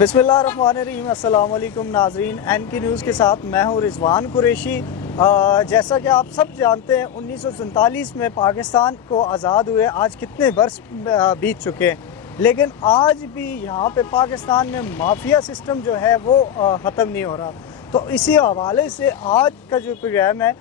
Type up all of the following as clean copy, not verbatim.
बिस्मिल्लाहिर्रहमानिर्रहीम। अस्सलाम वालेकुम नाजरीन, NK न्यूज़ के साथ मैं हूँ रिजवान कुरैशी। जैसा कि आप सब जानते हैं 1947 में पाकिस्तान को आज़ाद हुए आज कितने वर्ष बीत चुके हैं, लेकिन आज भी यहाँ पे पाकिस्तान में माफिया सिस्टम जो है वो ख़त्म नहीं हो रहा। तो इसी हवाले से आज का जो प्रोग्राम है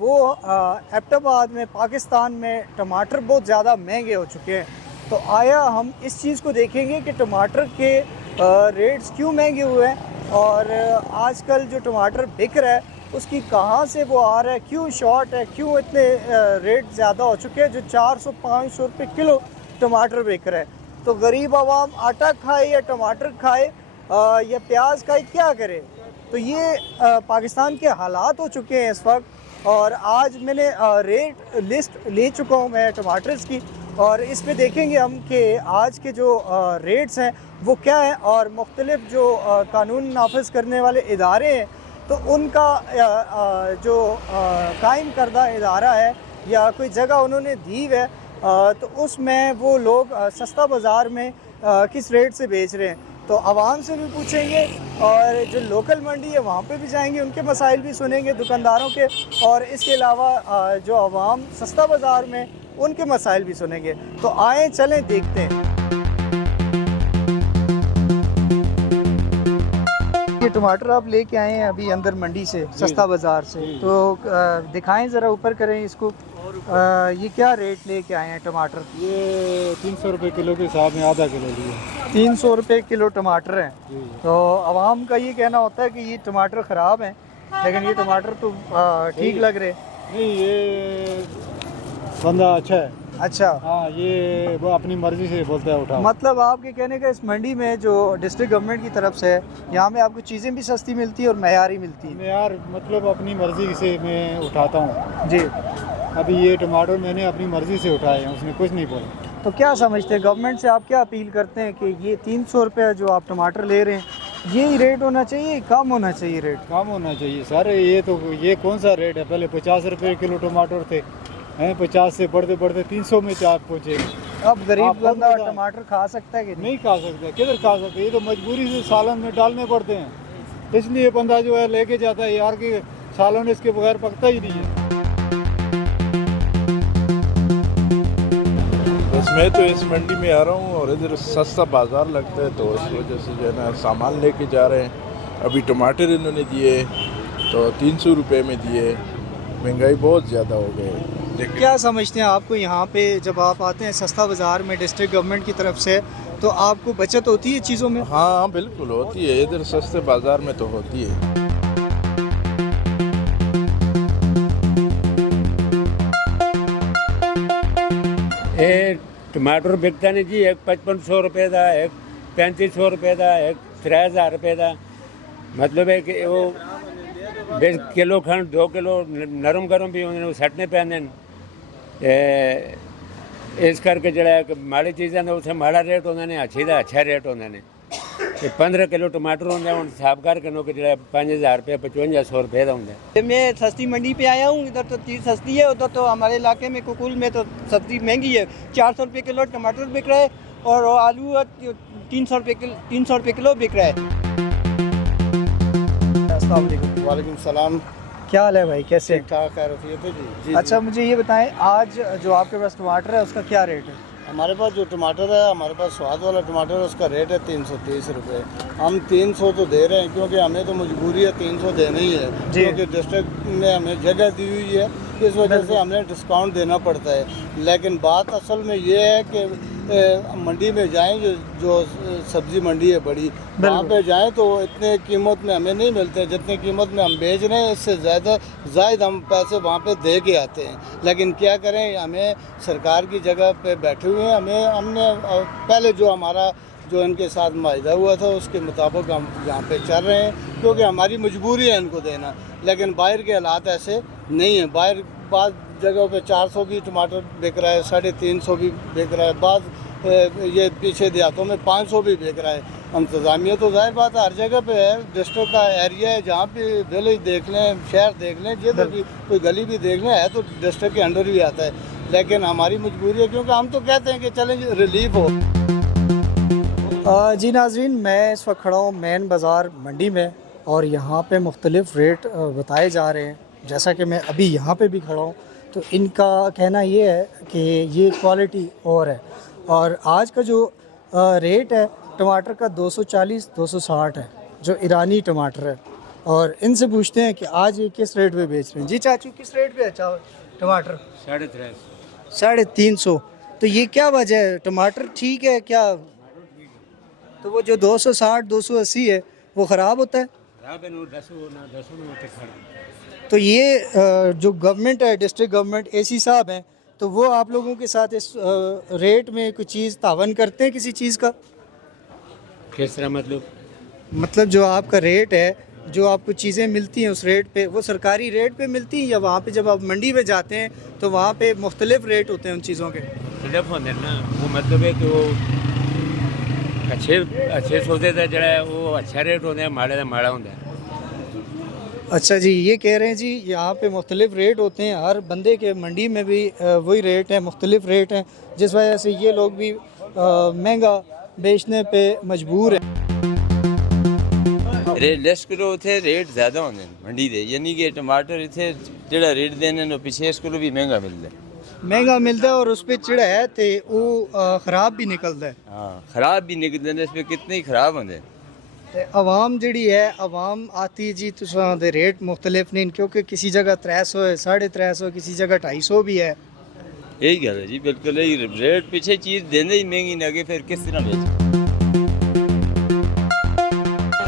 वो एबटाबाद में पाकिस्तान में टमाटर बहुत ज़्यादा महंगे हो चुके हैं। तो आया हम इस चीज़ को देखेंगे कि टमाटर के रेट्स क्यों महंगे हुए हैं और आजकल जो टमाटर बिक रहा है उसकी कहाँ से वो आ रहा है, क्यों शॉर्ट है, क्यों इतने रेट ज़्यादा हो चुके हैं जो 400-500 रुपये किलो टमाटर बिक रहा है। तो गरीब आवाम आटा खाए या टमाटर खाए या प्याज खाए, क्या करे। तो ये पाकिस्तान के हालात हो चुके हैं इस वक्त। और आज मैंने रेट लिस्ट ले चुका हूँ मैं टमाटर्स की, और इस पे देखेंगे हम कि आज के जो रेट्स हैं वो क्या है, और मुख्तलिफ जो कानून नाफिज करने वाले इदारे हैं तो उनका जो कायम करदा इदारा है या कोई जगह उन्होंने दी है तो उसमें वो लोग सस्ता बाज़ार में किस रेट से बेच रहे हैं। तो आवाम से भी पूछेंगे और जो लोकल मंडी है वहाँ पे भी जाएंगे, उनके मसाइल भी सुनेंगे दुकानदारों के, और इसके अलावा जो आवाम सस्ता बाज़ार में उनके मसाइल भी सुनेंगे। तो आए चलें देखते हैं। ये टमाटर आप लेके आए हैं अभी अंदर मंडी से, सस्ता बाज़ार से, तो दिखाएं ज़रा, ऊपर करें इसको। ये क्या रेट लेके आए हैं टमाटर? ये 300 रुपये किलो के हिसाब में आधा किलो लिए। 300 रुपये किलो टमाटर हैं। तो आवाम का ये कहना होता है कि ये टमाटर ख़राब हैं, लेकिन ये टमाटर तो ठीक लग रहे। नहीं, ये बंदा अच्छा है। अच्छा, हाँ, ये वो अपनी मर्जी से बोलता है उठा। मतलब आपके कहने का इस मंडी में जो डिस्ट्रिक्ट गवर्नमेंट की तरफ से यहाँ में आपको चीज़ें भी सस्ती मिलती है और मयारी मिलती है। यार मतलब अपनी मर्जी से मैं उठाता हूँ जी। अभी ये टमाटर मैंने अपनी मर्जी से उठाए हैं, उसने कुछ नहीं बोला। तो क्या समझते हैं, गवर्नमेंट से आप क्या अपील करते हैं कि ये 300 रुपये जो आप टमाटर ले रहे हैं यही रेट होना चाहिए, कम होना चाहिए रेट? कम होना चाहिए सर। ये कौन सा रेट है? पहले 50 रुपये किलो टमाटर थे, हैं 50 से बढ़ते बढ़ते 300 में चार पहुँचे। अब गरीब बंदा टमाटर खा सकता है कि नहीं खा सकता? किधर खा सकते? ये तो मजबूरी से सालन में डालने पड़ते हैं, इसलिए बंदा जो है लेके जाता है यार कि सालन इसके बगैर पकता ही नहीं है। बस मैं तो इस मंडी में आ रहा हूँ और इधर सस्ता बाज़ार लगता है तो उस वजह से जो है ना सामान लेके जा रहे हैं। अभी टमाटर इन्होंने दिए तो 300 रुपये में दिए, महंगाई बहुत ज़्यादा हो गई। लेकिन क्या समझते हैं आपको यहाँ पे जब आप आते हैं सस्ता बाज़ार में डिस्ट्रिक्ट गवर्नमेंट की तरफ से, तो आपको बचत होती है चीज़ों में? हाँ बिल्कुल होती है, इधर सस्ते बाज़ार में तो होती है। ये टमाटर बिकता नहीं जी, एक 5500 रुपये का, एक 3500 रुपये का, एक 3000 रुपये का। मतलब है कि वो किलो खंड 2 किलो नरम गरम भी उन्होंने सटने पैंदे इस करके जरा माड़ी चीज़ें ने उसे माड़ा रेट होंगे ने, अच्छी का अच्छा रेट होंगे ने। 15 किलो टमाटर होंगे उन हिसाब करके नो कि जरा 5000 रुपये 5500 रुपये का होंगे। मैं सस्ती मंडी पे आया हूँ, इधर तो चीज़ सस्ती है, उधर तो हमारे इलाके में कुकुल में तो सब्जी महंगी है। 400 रुपये किलो टमाटर बिक रहा है और आलू 300 रुपये किलो बिक रहा है। अस्सलाम वालेकुम। वालेकुम सलाम। क्या हाल है भाई, कैसे? ठीक ठाक है, रफियत है जी। अच्छा, मुझे ये बताएं आज जो आपके पास टमाटर है उसका क्या रेट है? हमारे पास जो टमाटर है, हमारे पास स्वाद वाला टमाटर है, उसका रेट है 330 रुपये। हम 300 तो दे रहे हैं क्योंकि हमें तो मजबूरी है 300 देना ही है, क्योंकि डिस्ट्रिक्ट ने हमें जगह दी हुई है, इस वजह से हमें डिस्काउंट देना पड़ता है। लेकिन बात असल में ये है कि मंडी में जाएं, जो सब्ज़ी मंडी है बड़ी, वहाँ पे जाएं तो इतने कीमत में हमें नहीं मिलते जितने कीमत में हम बेच रहे हैं, इससे ज़ायद हम पैसे वहाँ पे दे के आते हैं। लेकिन क्या करें, हमें सरकार की जगह पे बैठे हुए हैं, हमने पहले जो इनके साथ माहिदा हुआ था उसके मुताबिक हम यहाँ पे चल रहे हैं, क्योंकि हमारी मजबूरी है इनको देना। लेकिन बाहर के हालात ऐसे नहीं हैं। बाहर बाद जगहों पे 400 भी टमाटर बिक रहा है, 350 भी बिक रहा है, बाद ये पीछे देहातों में 500 भी बिक रहा है। इंतज़ामिया तो जाहिर बात है हर जगह पे है, डिस्ट्रिक्ट का एरिया है, जहाँ पे विलेज देख लें, शहर देख लें, जिधर भी कोई गली भी देख लें है तो डिस्ट्रिक्ट के अंडर भी आता है। लेकिन हमारी मजबूरी है, क्योंकि हम तो कहते हैं कि चलें रिलीफ हो। जी नाज़रीन, मैं इस वक्त खड़ा हूँ मेन बाज़ार मंडी में और यहाँ पे मुख्तलिफ़ रेट बताए जा रहे हैं। जैसा कि मैं अभी यहाँ पे भी खड़ा हूँ तो इनका कहना ये है कि ये क्वालिटी और है। और आज का जो रेट है टमाटर का 240-260 है, जो ईरानी टमाटर है। और इनसे पूछते हैं कि आज ये किस रेट पे बेच रहे हैं। जी चाचू, किस रेट पे है टमाटर? 350। तो ये क्या वजह है? टमाटर ठीक है क्या? तो वो जो 260-280 है वो ख़राब होता है? तो ये जो गवर्नमेंट है, डिस्ट्रिक्ट गवर्नमेंट एसी साहब हैं, तो वो आप लोगों के साथ इस रेट में कोई चीज़ तावन करते हैं किसी चीज़ का? किस तरह मतलब जो आपका रेट है, जो आपको चीज़ें मिलती हैं उस रेट पे, वो सरकारी रेट पे मिलती हैं या वहाँ पे जब आप मंडी में जाते हैं तो वहाँ पे मुख्तलिफ रेट होते हैं उन चीज़ों के? होंगे ना, वो मतलब है कि वो अच्छे सौदे का जड़ा है वो अच्छा रेट होता है, माड़े का माड़ा होता है। अच्छा जी, ये कह रहे हैं जी यहाँ पे मुख्तलिफ रेट होते हैं, हर बंदे के मंडी में भी वही रेट है, मुख्तलिफ रेट हैं, जिस वजह से ये लोग भी महंगा बेचने पे मजबूर हैं। रेट लेस करो उथे रेट ज़्यादा होंगे मंडी दे, यानी कि टमाटर इथे जेड़ा रेट देने नो पिछे इस कोलो भी महंगा मिलता है और उस पर चिड़ा है तो वो ख़राब भी निकलता है। हाँ, ख़राब भी निकलते हैं, इस पे कितने ही ख़राब होंगे। अवाम जड़ी है, अवाम आती जी तुसां दे रेट मुख्तलिफ नहीं, क्योंकि किसी जगह 300 है, 350, किसी जगह 250 भी है। यही गल है जी, बिल्कुल यही रेट पीछे चीज़ देने ही महंगी ना कि फिर किस तरह बेच।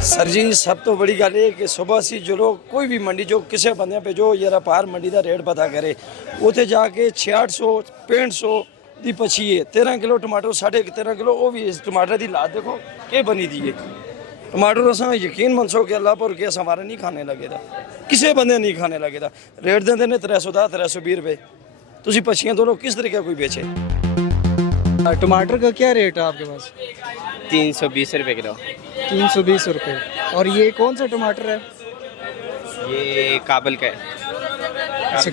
सर जी, सब तो बड़ी गल है कि सुबह से जो लोग कोई भी मंडी जो किसी बंदे पे जो ये व्यापार मंडी का रेट पता करे, उसे जाके 600-6500 की पछी है 13 किलो टमाटर 13.5 किलो, वो भी इस टमाटर की लात देखो के बनी दी है। टमाटर असा यकीन मनसो कि अल्लाह पर गैस हमारे नहीं खाने लगे था, किसी बंदे नहीं खाने लगे था। रेट देते हैं 310-320 रुपये, तुम पछियाँ दो लोग किस तरीके कोई बेचे। टमाटर का क्या रेट है आपके पास? 320 रुपये किलो। 320 रुपये। और ये कौन सा टमाटर है? ये काबल का है। अच्छा,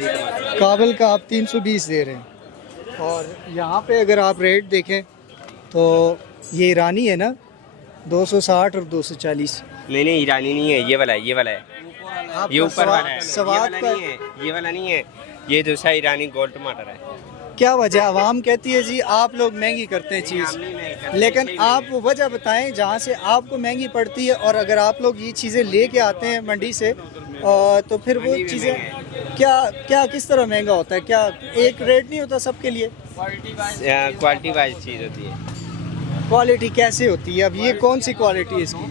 काबल का आप 320 दे रहे हैं। और यहाँ पे अगर आप रेट देखें तो ये ईरानी है ना, 260 और 240। नहीं ईरानी नहीं है, ये वाला है, ये वाला है, ये ऊपर वाला है, ये वाला नहीं है, ये वाला नहीं है, ये दूसरा ईरानी गोल्ड टमाटर है। क्या वजह? आवाम कहती है जी आप लोग महंगी करते हैं चीज़, लेकिन आप वो वजह बताएं जहाँ से आपको महंगी पड़ती है, और अगर आप लोग ये चीज़ें लेके आते हैं मंडी से तो फिर वो चीज़ें क्या किस तरह महंगा होता है? क्या एक रेट नहीं होता सबके लिए? क्वालिटी वाइज चीज़ होती है। क्वालिटी कैसे होती है? अब ये कौन सी क्वालिटी है इसकी?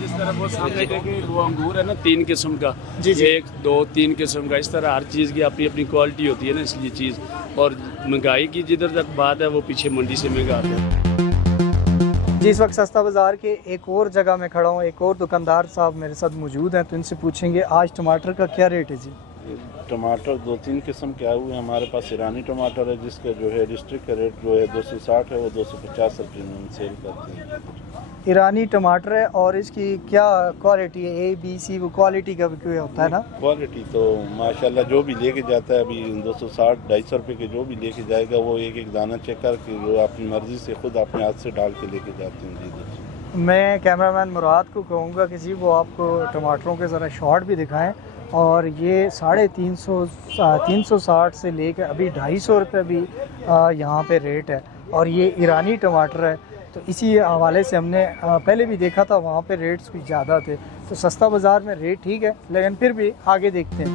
जिस तरह वो सामने देखिए वो अंगूर है ना 3 किस्म का, जी जी, 1, 2, 3 किस्म का, इस तरह हर चीज़ की अपनी अपनी क्वालिटी होती है ना, इसलिए चीज़। और महंगाई की जिधर तक बात है वो पीछे मंडी से महंगा आता है। जी, इस वक्त सस्ता बाज़ार के एक और जगह में खड़ा हूँ, एक और दुकानदार साहब मेरे साथ मौजूद हैं, तो इनसे पूछेंगे आज टमाटर का क्या रेट है जी? टमाटर 2-3 किस्म के आए हुए हैं हमारे पास। ईरानी टमाटर है जिसका जो है डिस्ट्रिक्ट का रेट जो है 260 है, वो 250 रुपये में सेल करते हैं। ईरानी टमाटर है। और इसकी क्या क्वालिटी है? A, B, C वो क्वालिटी का भी कोई होता है ना? क्वालिटी तो माशाल्लाह जो भी लेके जाता है अभी 260-250 रुपये के जो भी लेके जाएगा वो एक एक दाना चेक करके वो अपनी मर्ज़ी से खुद अपने हाथ से डाल के लेके जाते हैं। जी, मैं कैमरामैन मुराद को कहूँगा कि जी वो आपको टमाटरों के ज़रा शॉट भी दिखाएं। और ये 360 से लेकर अभी 250 रुपये भी यहाँ पे रेट है। और ये ईरानी टमाटर है, तो इसी हवाले से हमने पहले भी देखा था वहाँ पे रेट्स भी ज़्यादा थे। तो सस्ता बाज़ार में रेट ठीक है, लेकिन फिर भी आगे देखते हैं।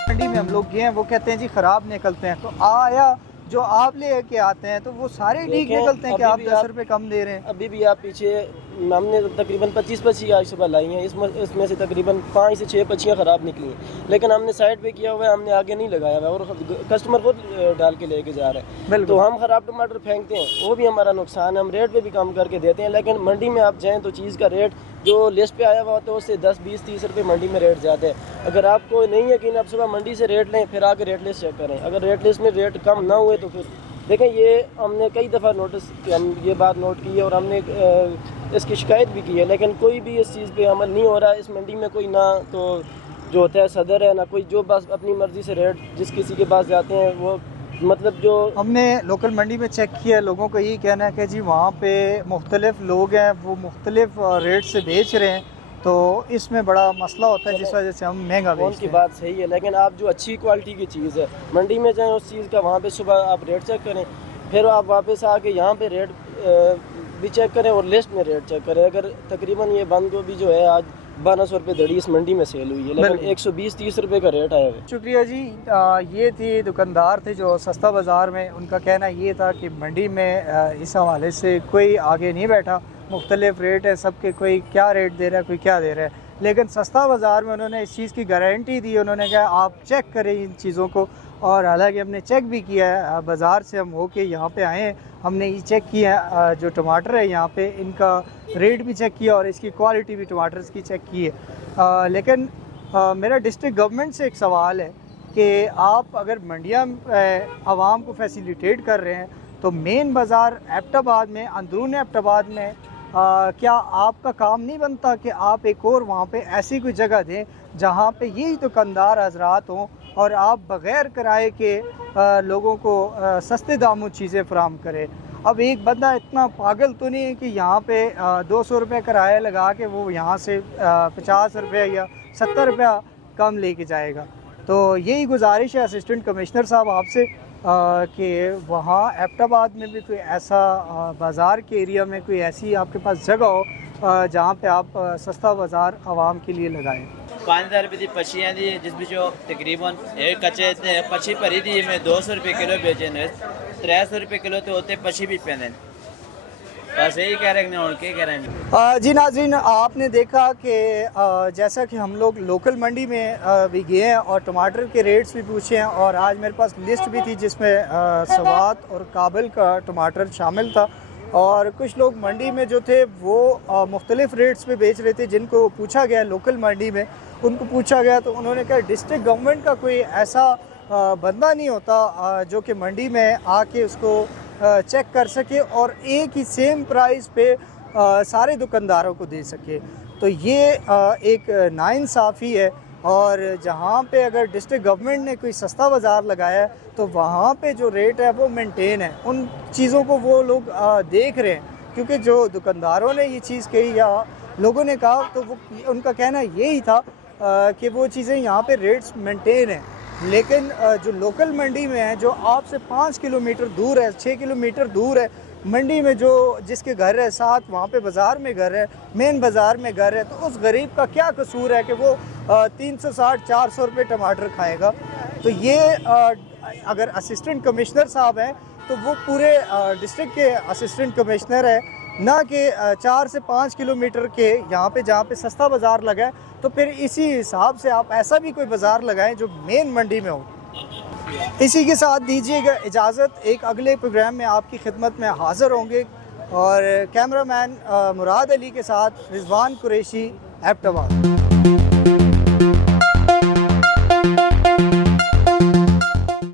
मंडी में हम लोग गए हैं, वो कहते हैं जी ख़राब निकलते हैं। तो आया जो आप ले के आते हैं तो वो सारे ठीक निकलते हैं कि आप 10 रुपये कम दे रहे हैं? अभी भी आप पीछे हमने तकरीबन 25 पछियाँ आज सुबह लाई हैं, इसमें से तकरीबन 5 से 6 पछियाँ ख़राब निकली हैं, लेकिन हमने साइड पे किया हुआ है, हमने आगे नहीं लगाया हुआ और कस्टमर खुद डाल के लेके जा रहे हैं। तो हम ख़राब टमाटर फेंकते हैं, वो भी हमारा नुकसान है। हम रेट पे भी कम करके देते हैं, लेकिन मंडी में आप जाएँ तो चीज़ का रेट जो लिस्ट पे आया हुआ होता है उससे 10, 20, 30 रुपये मंडी में रेट ज़्यादा है। अगर आपको नहीं यकीन, आप सुबह मंडी से रेट लें, फिर आके रेट लिस्ट चेक करें। अगर रेट लिस्ट में रेट कम ना हुए तो फिर देखें, ये हमने कई दफ़ा नोटिस हम ये बात नोट की है और हमने इसकी शिकायत भी की है, लेकिन कोई भी इस चीज़ पे अमल नहीं हो रहा है। इस मंडी में कोई ना तो जो होता है सदर है, ना कोई, जो बस अपनी मर्ज़ी से रेट जिस किसी के पास जाते हैं वो मतलब जो हमने लोकल मंडी में चेक किया, लोगों का यही कहना है कि जी वहाँ पे मुख्तलिफ लोग हैं, वो मुख्तलिफ रेट से बेच रहे हैं, तो इसमें बड़ा मसला होता है, जिस वजह से हम महंगा बेचते उनकी हैं। बात सही है, लेकिन आप जो अच्छी क्वालिटी की चीज़ है मंडी में जाएं, उस चीज़ का वहाँ पे सुबह आप रेट चेक करें, फिर आप वापस आके यहाँ पे रेट भी चेक करें और लिस्ट में रेट चेक करें। अगर तकरीबन ये बंद गोभी जो है आज 1200 रुपये धड़ी इस मंडी में सेल हुई है, लेकिन 120-30 रुपये का रेट आया है। शुक्रिया जी। ये थी दुकानदार थे जो सस्ता बाज़ार में, उनका कहना ये था कि मंडी में इस हवाले से कोई आगे नहीं बैठा, मुख्तलिफ रेट है सबके, कोई क्या रेट दे रहा है, कोई क्या दे रहा है, लेकिन सस्ता बाज़ार में उन्होंने इस चीज़ की गारंटी दी। उन्होंने कहा आप चेक करें इन चीज़ों को, और हालांकि हमने चेक भी किया है, बाज़ार से हम होके यहाँ पे आए हैं, हमने ये चेक किया है जो टमाटर है यहाँ पे, इनका रेट भी चेक किया और इसकी क्वालिटी भी टमाटर की चेक की है। लेकिन मेरा डिस्ट्रिक्ट गवर्नमेंट से एक सवाल है कि आप अगर मंडियाँ आवाम को फैसिलिटेट कर रहे हैं, तो मेन बाज़ार एबटाबाद में, अंदरून एबटाबाद में क्या आपका काम नहीं बनता कि आप एक और वहाँ पे ऐसी कोई जगह दें जहाँ पे यही दुकानदार हजरात हों और आप बग़ैर किराए के लोगों को सस्ते दामों चीज़ें फराहम करें। अब एक बंदा इतना पागल तो नहीं है कि यहाँ पे 200 रुपये किराया लगा के वो यहाँ से 50 रुपये या 70 रुपया कम लेके जाएगा। तो यही गुजारिश है असिस्टेंट कमिश्नर साहब आपसे कि वहाँ एबटाबाद में भी कोई ऐसा बाज़ार के एरिया में कोई ऐसी आपके पास जगह हो जहाँ पे आप सस्ता बाज़ार आवाम के लिए लगाएं। 5000 रुपये की पछियाँ दी जिस भी जो तकरीबन एक कच्चे पछी भरी दी मैं 200 रुपये किलो बेचे ने, 300 रुपये किलो तो होते पछी भी पेंदे, बस यही कह रहे हैं और क्या कह रहे हैं। जी नाज़रीन, आपने देखा कि जैसा कि हम लोग लोकल मंडी में भी गए हैं और टमाटर के रेट्स भी पूछे हैं, और आज मेरे पास लिस्ट भी थी जिसमें सवात और काबिल का टमाटर शामिल था, और कुछ लोग मंडी में जो थे वो मुख्तलिफ रेट्स पे बेच रहे थे। जिनको पूछा गया लोकल मंडी में, उनको पूछा गया तो उन्होंने कहा डिस्ट्रिक्ट गवर्नमेंट का कोई ऐसा बंदा नहीं होता जो कि मंडी में आके उसको चेक कर सके और एक ही सेम प्राइस पे सारे दुकानदारों को दे सके। तो ये एक नाइंसाफ़ी है, और जहाँ पे अगर डिस्ट्रिक्ट गवर्नमेंट ने कोई सस्ता बाज़ार लगाया है तो वहाँ पे जो रेट है वो मेंटेन है, उन चीज़ों को वो लोग देख रहे हैं, क्योंकि जो दुकानदारों ने ये चीज़ कही या लोगों ने कहा तो वो उनका कहना यही था कि वो चीज़ें यहाँ पे रेट्स मेंटेन हैं। लेकिन जो लोकल मंडी में है, जो आपसे 5 किलोमीटर दूर है, 6 किलोमीटर दूर है, मंडी में जो जिसके घर है साथ, वहाँ पे बाज़ार में घर है, मेन बाज़ार में घर है, तो उस गरीब का क्या कसूर है कि वो 360-400 रुपये टमाटर खाएगा। तो ये अगर असिस्टेंट कमिश्नर साहब हैं तो वो पूरे डिस्ट्रिक्ट के असिस्टेंट कमिश्नर है, ना कि 4 से 5 किलोमीटर के यहाँ पे जहाँ पे सस्ता बाज़ार लगा है, तो फिर इसी हिसाब से आप ऐसा भी कोई बाज़ार लगाएं जो मेन मंडी में हो। इसी के साथ दीजिएगा इजाज़त, एक अगले प्रोग्राम में आपकी खिदमत में हाज़िर होंगे, और कैमरामैन मुराद अली के साथ रिजवान कुरैशी, एबटाबाद।